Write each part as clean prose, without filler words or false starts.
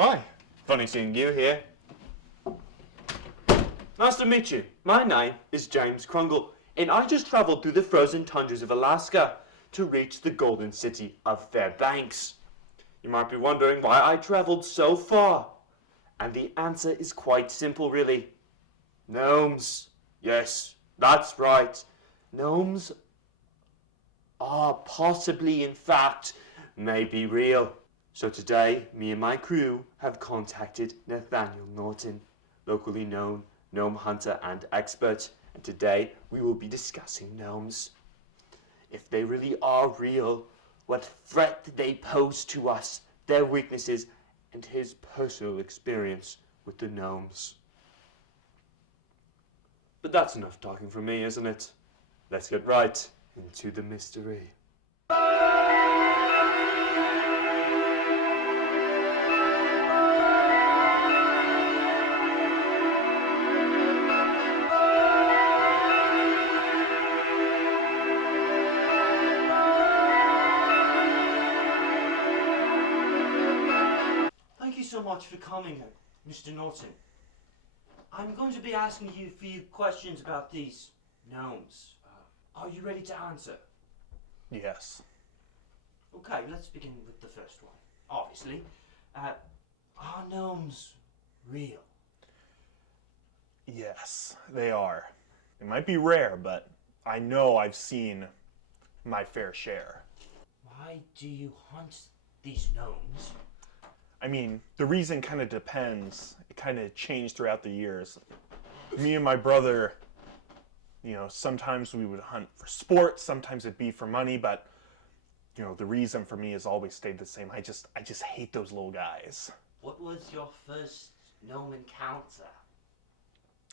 Hi, funny seeing you here. Nice to meet you. My name is James Krungle, and I just traveled through the frozen tundras of Alaska to reach the golden city of Fairbanks. You might be wondering why I traveled so far. And the answer is quite simple, really. Gnomes. Yes, that's right. Gnomes are possibly, in fact, may be real. So today, me and my crew have contacted Nathaniel Norton, locally known gnome hunter and expert, and today we will be discussing gnomes. If they really are real, what threat they pose to us, their weaknesses, and his personal experience with the gnomes. But that's enough talking from me, isn't it? Let's get right into the mystery. Thank you so much for coming, Mr. Norton. I'm going to be asking you a few questions about these gnomes. Are you ready to answer? Yes. Okay, let's begin with the first one. Obviously, are gnomes real? Yes, they are. They might be rare, but I know I've seen my fair share. Why do you hunt these gnomes? I mean, the reason kind of depends. It kind of changed throughout the years. Me and my brother, sometimes we would hunt for sport, sometimes it'd be for money, but, the reason for me has always stayed the same. I just hate those little guys. What was your first gnome encounter?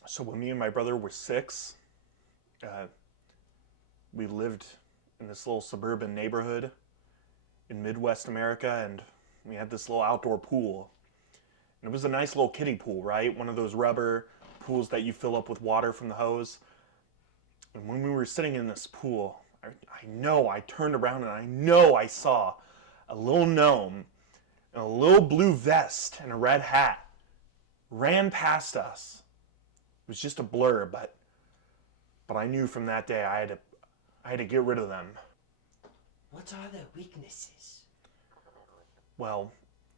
So when me and my brother were 6, we lived in this little suburban neighborhood in Midwest America, and we had this little outdoor pool. And it was a nice little kiddie pool, right? One of those rubber pools that you fill up with water from the hose. And when we were sitting in this pool, I turned around and I know I saw a little gnome in a little blue vest and a red hat ran past us. It was just a blur, but I knew from that day I had to get rid of them. What are their weaknesses? Well,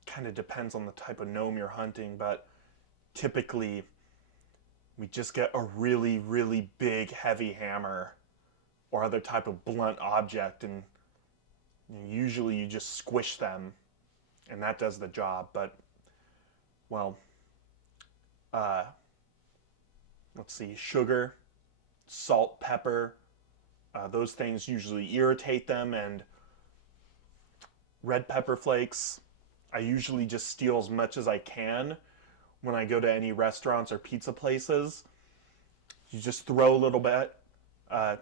kind of depends on the type of gnome you're hunting, but typically we just get a really, really big, heavy hammer or other type of blunt object, and usually you just squish them, and that does the job. But, well, let's see, sugar, salt, pepper, those things usually irritate them, and red pepper flakes, I usually just steal as much as I can when I go to any restaurants or pizza places. You just throw a little bit,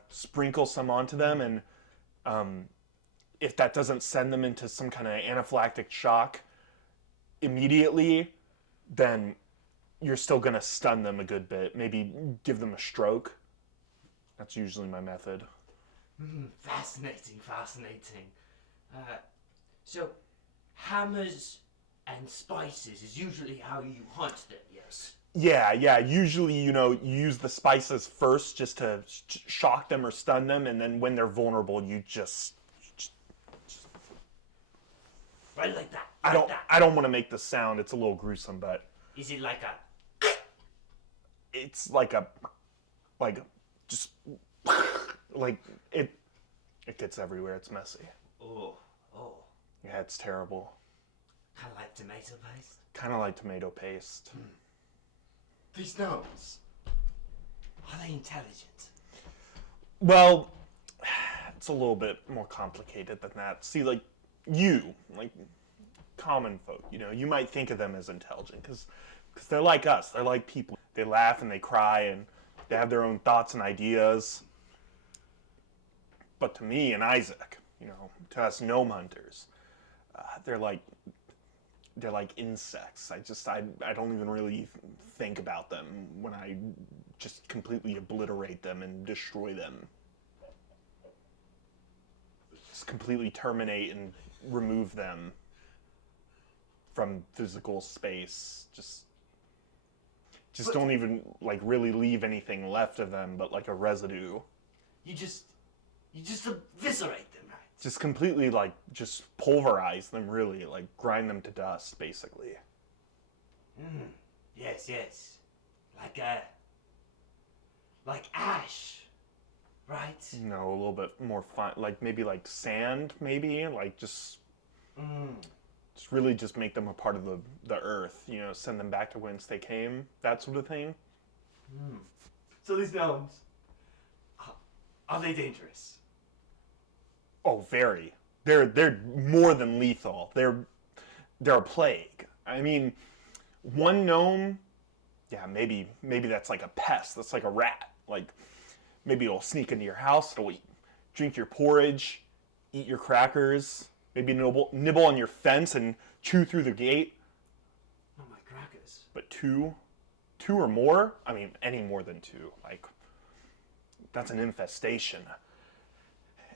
sprinkle some onto them, and if that doesn't send them into some kind of anaphylactic shock immediately, then you're still going to stun them a good bit. Maybe give them a stroke. That's usually my method. Fascinating. So, hammers and spices is usually how you hunt them, yes? Yeah. Usually, you use the spices first just to shock them or stun them, and then when they're vulnerable, you just Right like that. I don't want to make the sound. It's a little gruesome, but Is it like a... it's just it gets everywhere. It's messy. Oh. Yeah, it's terrible. Kind of like tomato paste? Kind of like tomato paste. These gnomes, are they intelligent? Well, it's a little bit more complicated than that. See, like common folk, you might think of them as intelligent because they're like us. They're like people. They laugh and they cry and they have their own thoughts and ideas. But to me and Isaac, to us gnome hunters, they're like insects. I don't even really think about them when I just completely obliterate them and destroy them. Just completely terminate and remove them. from physical space. Just don't even like really leave anything left of them but like a residue. You just eviscerate them, right? Just completely like just pulverize them, really, like grind them to dust, basically. Yes. Like ash, right? No, a little bit more fine, like maybe like sand, maybe like just really just make them a part of the earth. You know, send them back to whence they came, that sort of thing. So these gnomes, are they dangerous? Oh, very. They're more than lethal. They're a plague. I mean, one gnome, yeah, maybe that's like a pest. That's like a rat. Like, maybe it'll sneak into your house. It'll drink your porridge, eat your crackers, maybe nibble on your fence and chew through the gate. Oh, my crackers. But two or more? I mean, any more than two. Like, that's an infestation.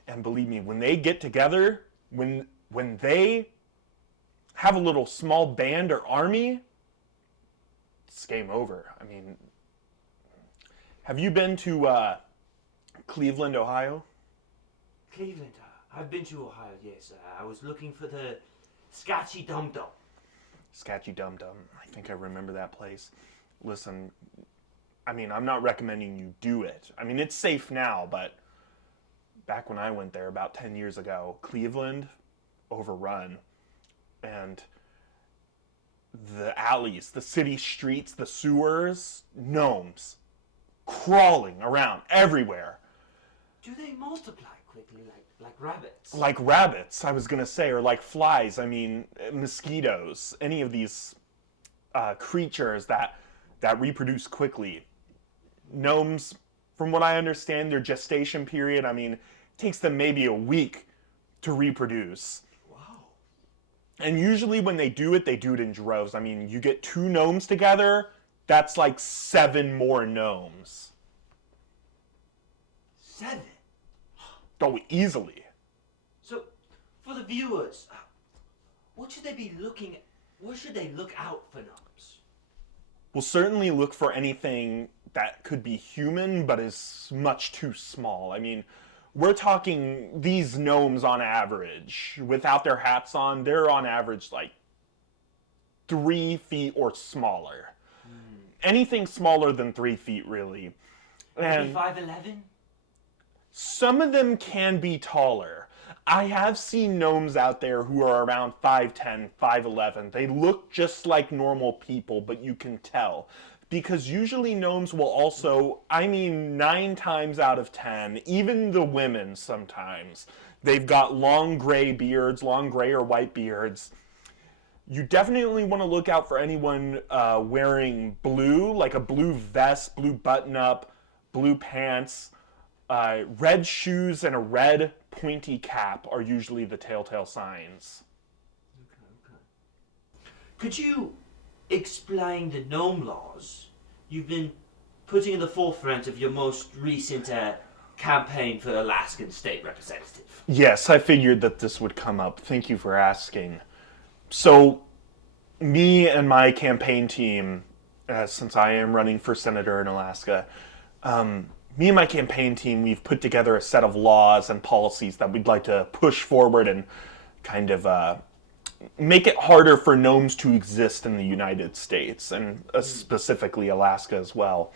And believe me, when they get together, when they have a little small band or army, it's game over. I mean, have you been to Cleveland, Ohio? Cleveland, I've been to Ohio, yes. I was looking for the Scotchy Dum Dum. Scotchy Dum Dum. I think I remember that place. Listen, I mean, I'm not recommending you do it. I mean, it's safe now, but back when I went there about 10 years ago, Cleveland, overrun. And the alleys, the city streets, the sewers, gnomes crawling around everywhere. Do they multiply quickly like rabbits? Like rabbits, I was going to say, or like flies. I mean, mosquitoes, any of these creatures that reproduce quickly. Gnomes, from what I understand, their gestation period, I mean, takes them maybe a week to reproduce. Wow. And usually when they do it in droves. I mean, you get 2 gnomes together, that's like 7 more gnomes. 7? Oh, easily. So, for the viewers, what should they be looking at? What should they look out for gnomes? We'll certainly look for anything that could be human, but is much too small. I mean, we're talking these gnomes on average, without their hats on, they're on average like 3 feet or smaller. Anything smaller than 3 feet, really. Maybe 5'11"? Some of them can be taller. I have seen gnomes out there who are around 5'10", 5'11". They look just like normal people, but you can tell. Because usually gnomes will also, 9 times out of 10, even the women sometimes, they've got long gray beards, long gray or white beards. You definitely want to look out for anyone wearing blue, like a blue vest, blue button-up, blue pants. Red shoes and a red pointy cap are usually the telltale signs. Okay. Could you explain the gnome laws you've been putting in the forefront of your most recent campaign for Alaskan state representative? Yes, I figured that this would come up. Thank you for asking. So, me and my campaign team, since I am running for senator in Alaska, me and my campaign team, we've put together a set of laws and policies that we'd like to push forward and kind of make it harder for gnomes to exist in the United States, and specifically Alaska as well.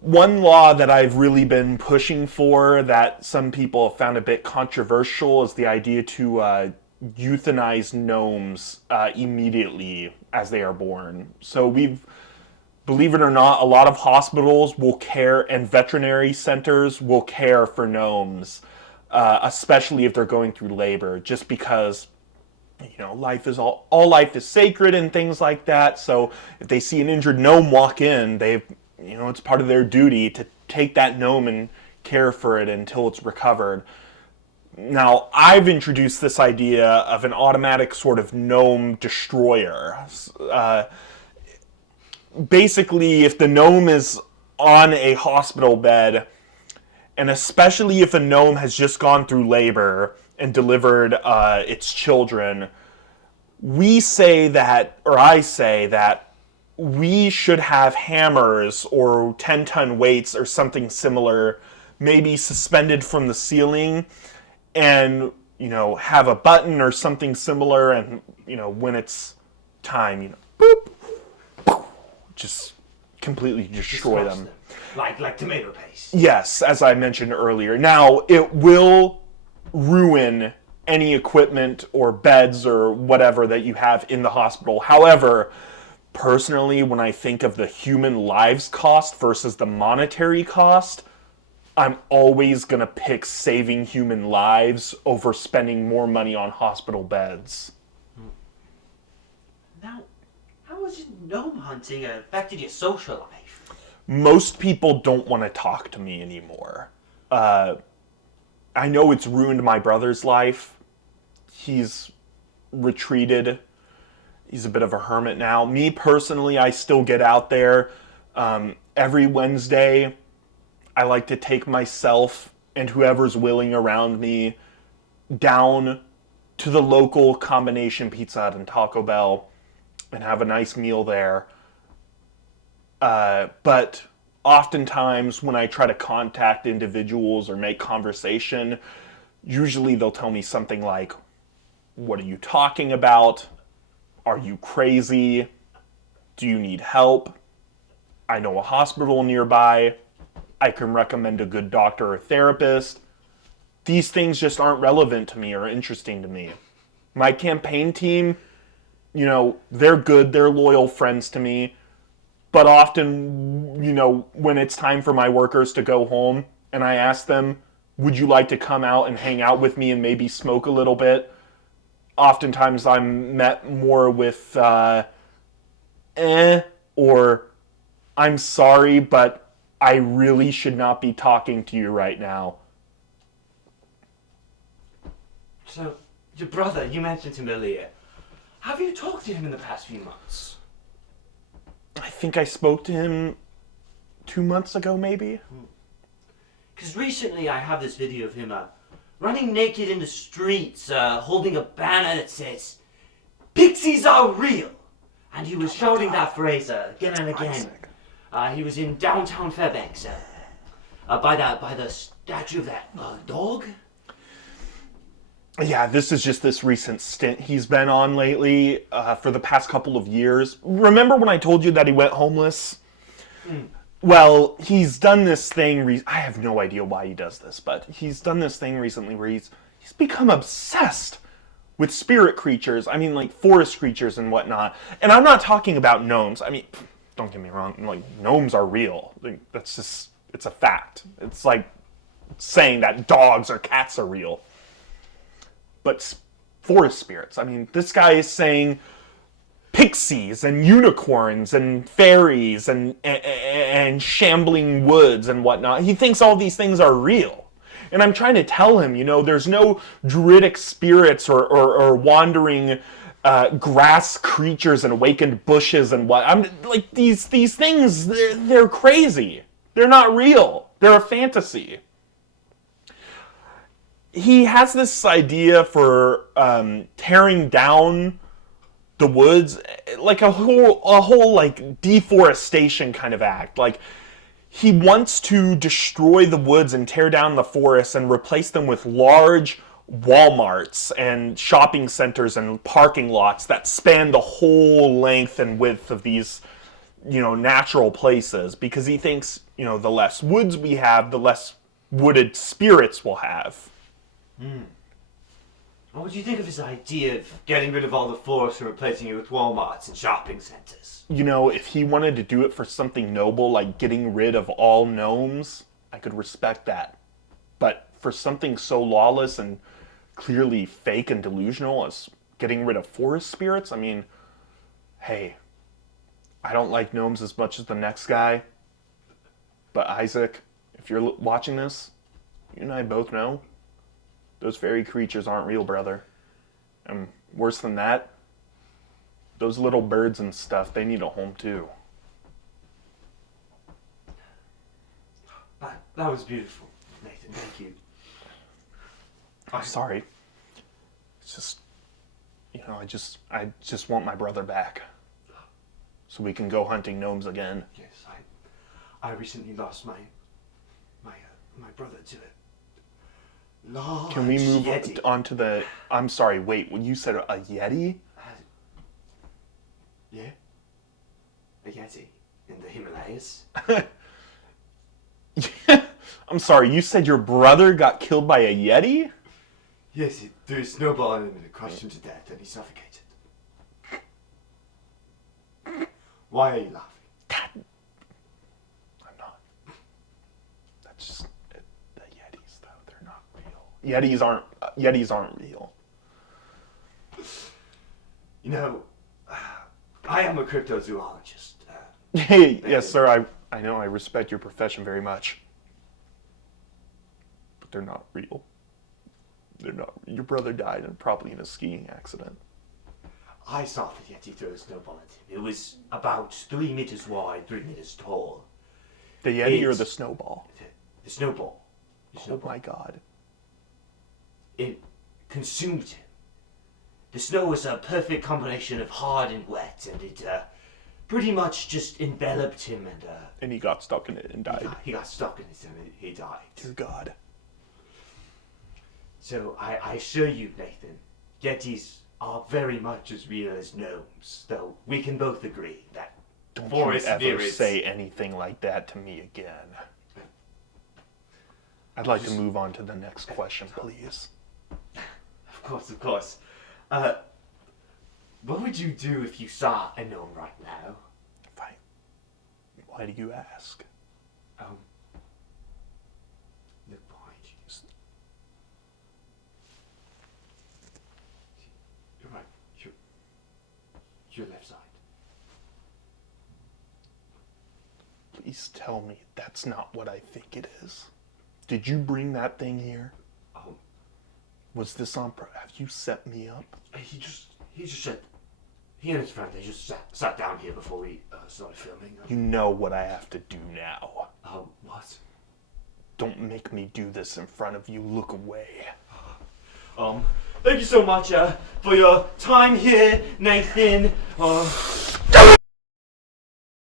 One law that I've really been pushing for that some people have found a bit controversial is the idea to euthanize gnomes immediately as they are born. So believe it or not, a lot of hospitals will care, and veterinary centers will care for gnomes, especially if they're going through labor, just because, life is all life is sacred and things like that. So if they see an injured gnome walk in, it's part of their duty to take that gnome and care for it until it's recovered. Now, I've introduced this idea of an automatic sort of gnome destroyer. Basically, if the gnome is on a hospital bed, and especially if a gnome has just gone through labor and delivered its children, we say that, or I say that, we should have hammers or 10-ton weights or something similar, maybe suspended from the ceiling, and, have a button or something similar, and, when it's time, boop, just completely destroy them. Like tomato paste. Yes, as I mentioned earlier. Now, it will ruin any equipment or beds or whatever that you have in the hospital. However, personally, when I think of the human lives cost versus the monetary cost, I'm always going to pick saving human lives over spending more money on hospital beds. Now, how has gnome hunting affected your social life? Most people don't want to talk to me anymore. I know it's ruined my brother's life. He's retreated. He's a bit of a hermit now. Me personally, I still get out there. Every Wednesday, I like to take myself and whoever's willing around me down to the local combination Pizza Hut and Taco Bell and have a nice meal there. But oftentimes when I try to contact individuals or make conversation, usually they'll tell me something like, "What are you talking about? Are you crazy? Do you need help? I know a hospital nearby. I can recommend a good doctor or therapist." These things just aren't relevant to me or interesting to me. My campaign team, they're good, they're loyal friends to me. But often, when it's time for my workers to go home and I ask them, "Would you like to come out and hang out with me and maybe smoke a little bit?" Oftentimes I'm met more with, or "I'm sorry, but I really should not be talking to you right now." So, your brother, you mentioned him earlier. Have you talked to him in the past few months? I think I spoke to him 2 months ago, maybe. Because recently I have this video of him running naked in the streets, holding a banner that says, "Pixies are real!" And he was shouting that phrase again and again. He was in downtown Fairbanks, by the statue of that dog. Yeah, this is just this recent stint he's been on lately for the past couple of years. Remember when I told you that he went homeless? Well, he's done this thing. I have no idea why he does this, but he's done this thing recently where he's become obsessed with spirit creatures. I mean, like forest creatures and whatnot. And I'm not talking about gnomes. I mean, don't get me wrong. Like, gnomes are real. That's just, it's a fact. It's like saying that dogs or cats are real. But forest spirits, I mean, this guy is saying pixies and unicorns and fairies and shambling woods and whatnot. He thinks all these things are real. And I'm trying to tell him, there's no druidic spirits or wandering grass creatures and awakened bushes and what. I'm like, these things, they're crazy. They're not real. They're a fantasy. He has this idea for tearing down the woods, like a whole like deforestation kind of act. Like, he wants to destroy the woods and tear down the forests and replace them with large Walmarts and shopping centers and parking lots that span the whole length and width of these, natural places, because he thinks, the less woods we have, the less wooded spirits we'll have. What do you think of his idea of getting rid of all the forest and replacing it with Walmarts and shopping centers? If he wanted to do it for something noble, like getting rid of all gnomes, I could respect that. But for something so lawless and clearly fake and delusional as getting rid of forest spirits, I mean, hey, I don't like gnomes as much as the next guy. But Isaac, if you're watching this, you and I both know those fairy creatures aren't real, brother. And worse than that, those little birds and stuff, they need a home too. That was beautiful, Nathan. Thank you. I'm sorry. It's just, You know, I just want my brother back, so we can go hunting gnomes again. Yes, I recently lost my brother to it. Large Can we move Yeti. on to the? I'm sorry. Wait, when you said a Yeti? Yeah, a Yeti in the Himalayas. I'm sorry. You said your brother got killed by a Yeti? Yes, it threw a snowball at him and it crushed him to death, and he suffocated. Why are you laughing? I'm not. That's just the Yetis, though. They're not real. Yetis aren't real. You know, I am a cryptozoologist. Hey, yes, sir. I know. I respect your profession very much, but they're not real. They're not. Your brother died, probably in a skiing accident. I saw the Yeti throw a snowball at him. It was about 3 meters wide, 3 meters tall. The Yeti or the snowball? The snowball. The Oh snowball. my God! It consumed him. The snow was a perfect combination of hard and wet, and it pretty much just enveloped him, And he got stuck in it and died. he got stuck in it and he died. Dear God. So I assure you, Nathan, Yetis are very much as real as gnomes, though we can both agree that Don't forest you ever spirits... say anything like that to me again. I'd like to move on to the next question, please. Of course. What would you do if you saw a gnome right now? Fine. Why do you ask? Look behind you. You're right. Your left side. Please tell me that's not what I think it is. Did you bring that thing here? Was this on have you set me up? He just said, he and his friend, they just sat down here before we started filming. You know what I have to do now. What? Don't make me do this in front of you. Look away. Thank you so much for your time here, Nathan.